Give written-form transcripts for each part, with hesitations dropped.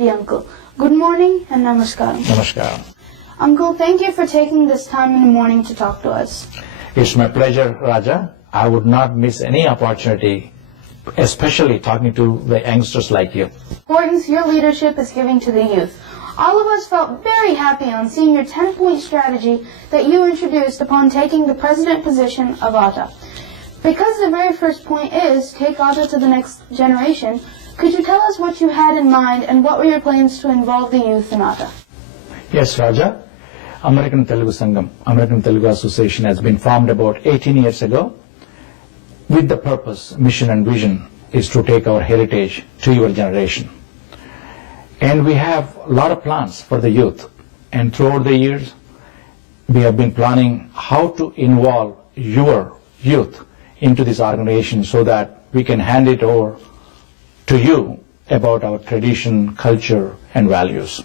The uncle. Good morning and namaskaram. Namaskar. Uncle, thank you for taking this time in the morning to talk to us. It's my pleasure, Raja. I would not miss any opportunity, especially talking to the youngsters like you. Importance your leadership is giving to the youth. All of us felt very happy on seeing your 10-point strategy that you introduced upon taking the president position of ATA. Because the very first point is take ATA to the next generation, could you tell us what you had in mind and what were your plans to involve the youth in ATA? Yes, Raja. American Telugu Sangam, American Telugu Association has been formed about 18 years ago with the purpose, mission and vision is to take our heritage to your generation. And we have a lot of plans for the youth. And throughout the years, we have been planning how to involve your youth into this organization so that we can hand it over to you about our tradition, culture, and values.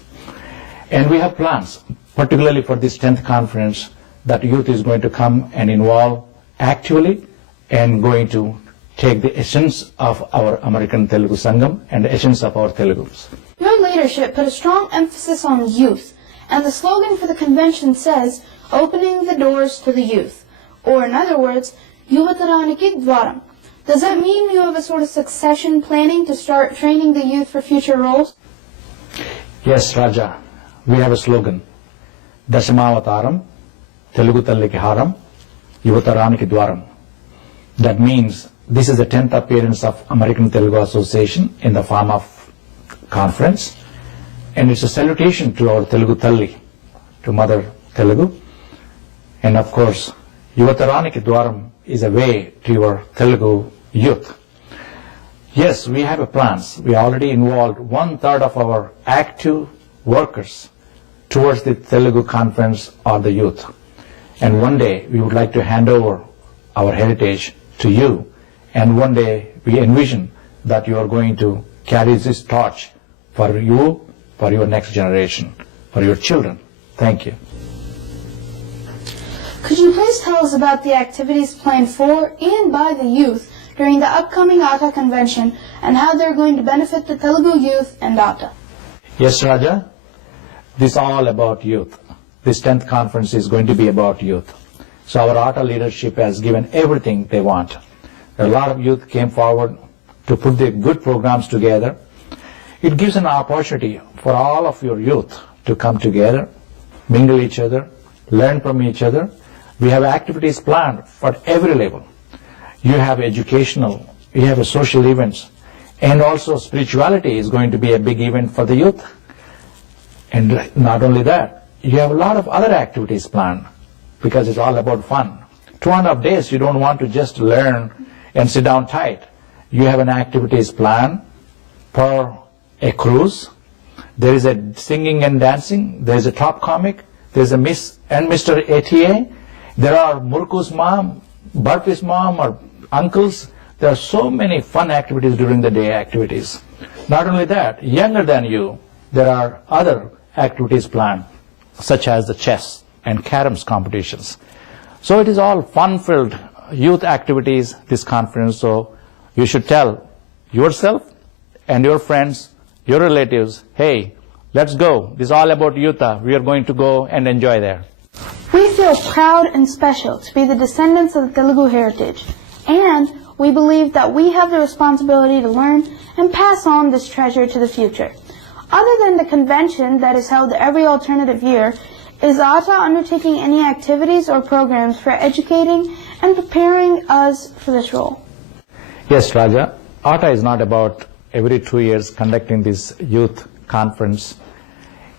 And we have plans, particularly for this 10th conference, that youth is going to come and involve actively and going to take the essence of our American Telugu Sangam and the essence of our Telugus. Your leadership put a strong emphasis on youth, and the slogan for the convention says, opening the doors to the youth, or in other words, Yuvataraniki Dwaram. Does that mean you have a sort of succession planning to start training the youth for future roles? Yes, Raja, we have a slogan, Dashamavataram, Telugu Talliki Haram, Yuvataraniki Dwaram. That means this is the 10th appearance of American Telugu Association in the form of conference, and it's a salutation to our Telugu Talli, to Mother Telugu. And of course, Yuvataraniki Dwaram is a way to your Telugu youth. Yes, we have a plans. We already involved 1/3 of our active workers towards the Telugu conference or the youth. And one day we would like to hand over our heritage to you. And one day we envision that you are going to carry this torch for you, for your next generation, for your children. Thank you. Could you please tell us about the activities planned for and by the youth during the upcoming ATA convention and how they're going to benefit the Telugu youth and ATA? Yes, Raja. This is all about youth. This 10th conference is going to be about youth. So our ATA leadership has given everything they want. A lot of youth came forward to put the good programs together. It gives an opportunity for all of your youth to come together, mingle each other, learn from each other. We have activities planned for every level. You have educational, you have a social events, and also spirituality is going to be a big event for the youth. And not only that, you have a lot of other activities planned because it's all about fun. 2.5 days, you don't want to just learn and sit down tight. You have an activities plan for a cruise. There is a singing and dancing. There is a top comic. There is a Miss and Mr. ATA. There are Murku's mom, Barfi's mom, or uncles. There are so many fun activities during the day activities. Not only that, younger than you, there are other activities planned, such as the chess and caroms competitions. So it is all fun-filled youth activities, this conference. So you should tell yourself and your friends, your relatives, hey, let's go. This is all about youth. We are going to go and enjoy there. We feel proud and special to be the descendants of the Telugu heritage, and we believe that we have the responsibility to learn and pass on this treasure to the future. Other than the convention that is held every alternative year, is ATA undertaking any activities or programs for educating and preparing us for this role? Yes, Raja. ATA is not about every 2 years conducting this youth conference.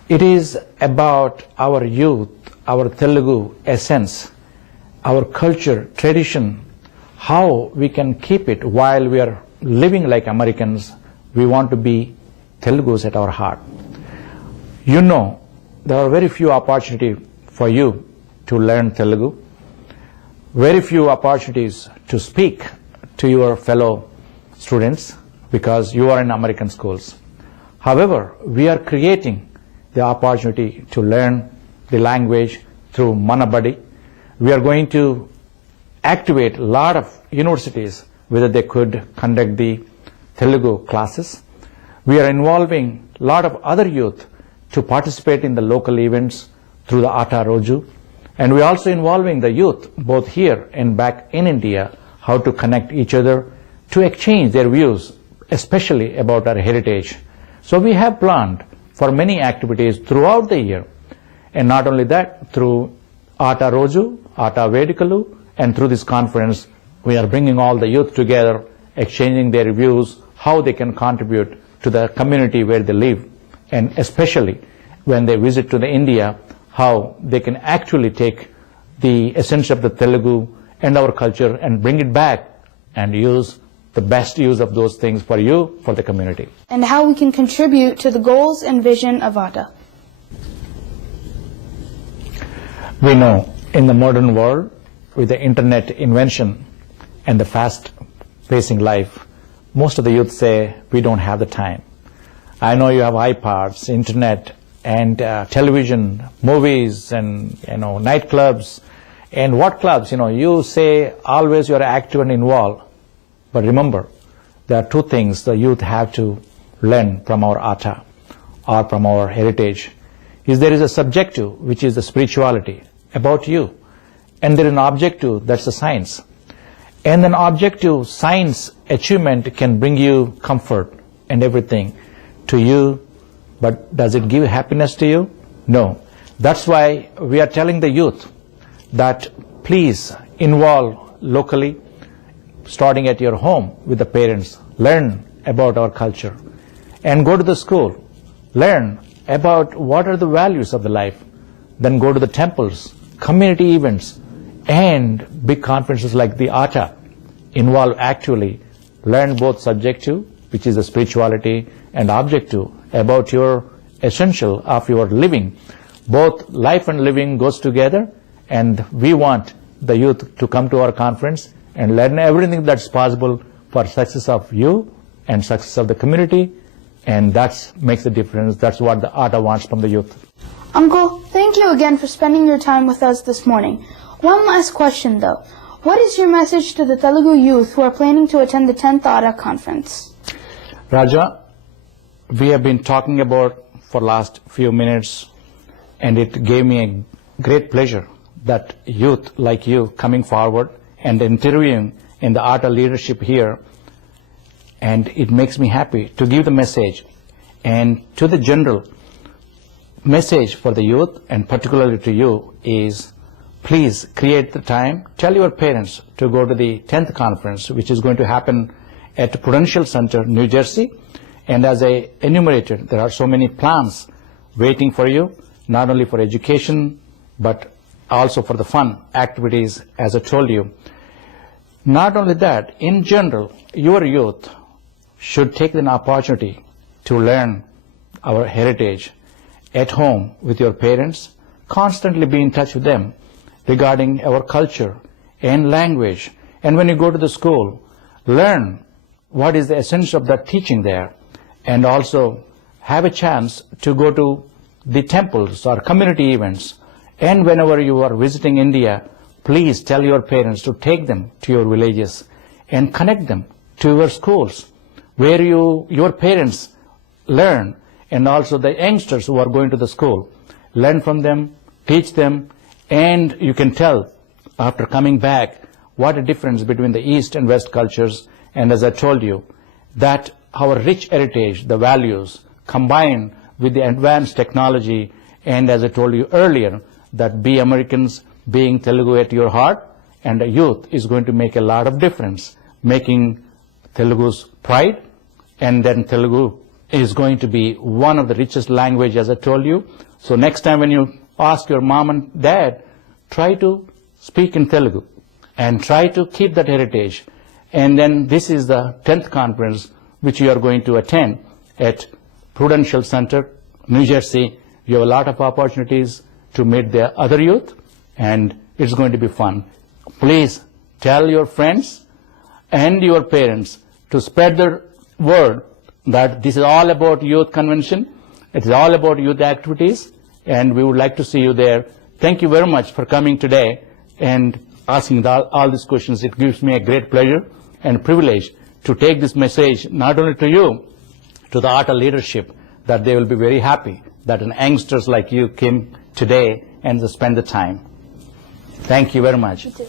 It is about our youth, our Telugu essence, our culture, tradition, how we can keep it while we are living like Americans. We want to be Telugus at our heart. You know, there are very few opportunities for you to learn Telugu, very few opportunities to speak to your fellow students because you are in American schools. However, we are creating the opportunity to learn the language through Manabadi. We are going to activate a lot of universities whether they could conduct the Telugu classes. We are involving a lot of other youth to participate in the local events through the Ata Roju. And we're also involving the youth, both here and back in India, how to connect each other, to exchange their views, especially about our heritage. So we have planned for many activities throughout the year. And not only that, through Ata Roju, Ata Vedikalu, and through this conference, we are bringing all the youth together, exchanging their views, how they can contribute to the community where they live, and especially when they visit to the India, how they can actually take the essence of the Telugu and our culture and bring it back and use the best use of those things for you, for the community. And how we can contribute to the goals and vision of ATA. We know in the modern world, with the internet invention and the fast-pacing life, most of the youth say, we don't have the time. I know you have iPods, internet, and television, movies, and nightclubs. And what clubs? You say always you're active and involved. But remember, there are two things the youth have to learn from our Ata or from our heritage. There is a subjective, which is the spirituality about you. And there is an objective, that's the science. And an objective science achievement can bring you comfort and everything to you, but does it give happiness to you? No. That's why we are telling the youth that please involve locally, starting at your home with the parents. Learn about our culture and go to the school. Learn about what are the values of the life. Then go to the temples, community events, and big conferences like the Ata. Involve actively. Learn both subjective, which is the spirituality, and objective about your essential of your living. Both life and living goes together, and we want the youth to come to our conference and learn everything that's possible for success of you and success of the community, and that makes the difference. That's what the Ata wants from the youth. Uncle, thank you again for spending your time with us this morning. One last question though. What is your message to the Telugu youth who are planning to attend the 10th Ata conference? Raja, we have been talking about for last few minutes, and it gave me a great pleasure that youth like you coming forward and interviewing in the Ata leadership here, and it makes me happy to give the message. And to the general message for the youth, and particularly to you, is please create the time, tell your parents to go to the 10th conference, which is going to happen at Prudential Center, New Jersey. And as I enumerated, there are so many plans waiting for you, not only for education, but also for the fun activities, as I told you. Not only that, in general, your youth should take an opportunity to learn our heritage at home with your parents, constantly be in touch with them regarding our culture and language. And when you go to the school, learn what is the essence of that teaching there, and also have a chance to go to the temples or community events. And whenever you are visiting India, please tell your parents to take them to your villages and connect them to your schools where your parents learn, and also the youngsters who are going to the school. Learn from them, teach them, and you can tell after coming back what a difference between the East and West cultures. And as I told you, that our rich heritage, the values, combined with the advanced technology, and as I told you earlier, that be Americans, being Telugu at your heart, and the youth is going to make a lot of difference, making Telugu's pride, and then Telugu is going to be one of the richest language, as I told you. So next time when you ask your mom and dad, try to speak in Telugu and try to keep that heritage. And then this is the 10th conference which you are going to attend at Prudential Center, New Jersey. You have a lot of opportunities to meet the other youth, and it's going to be fun. Please tell your friends and your parents to spread the word that this is all about youth convention. It is all about youth activities, and we would like to see you there. Thank you very much for coming today and asking all these questions. It gives me a great pleasure and privilege to take this message not only to you to the ATA leadership that they will be very happy that youngsters like you came today and spend the time. Thank you very much. You too.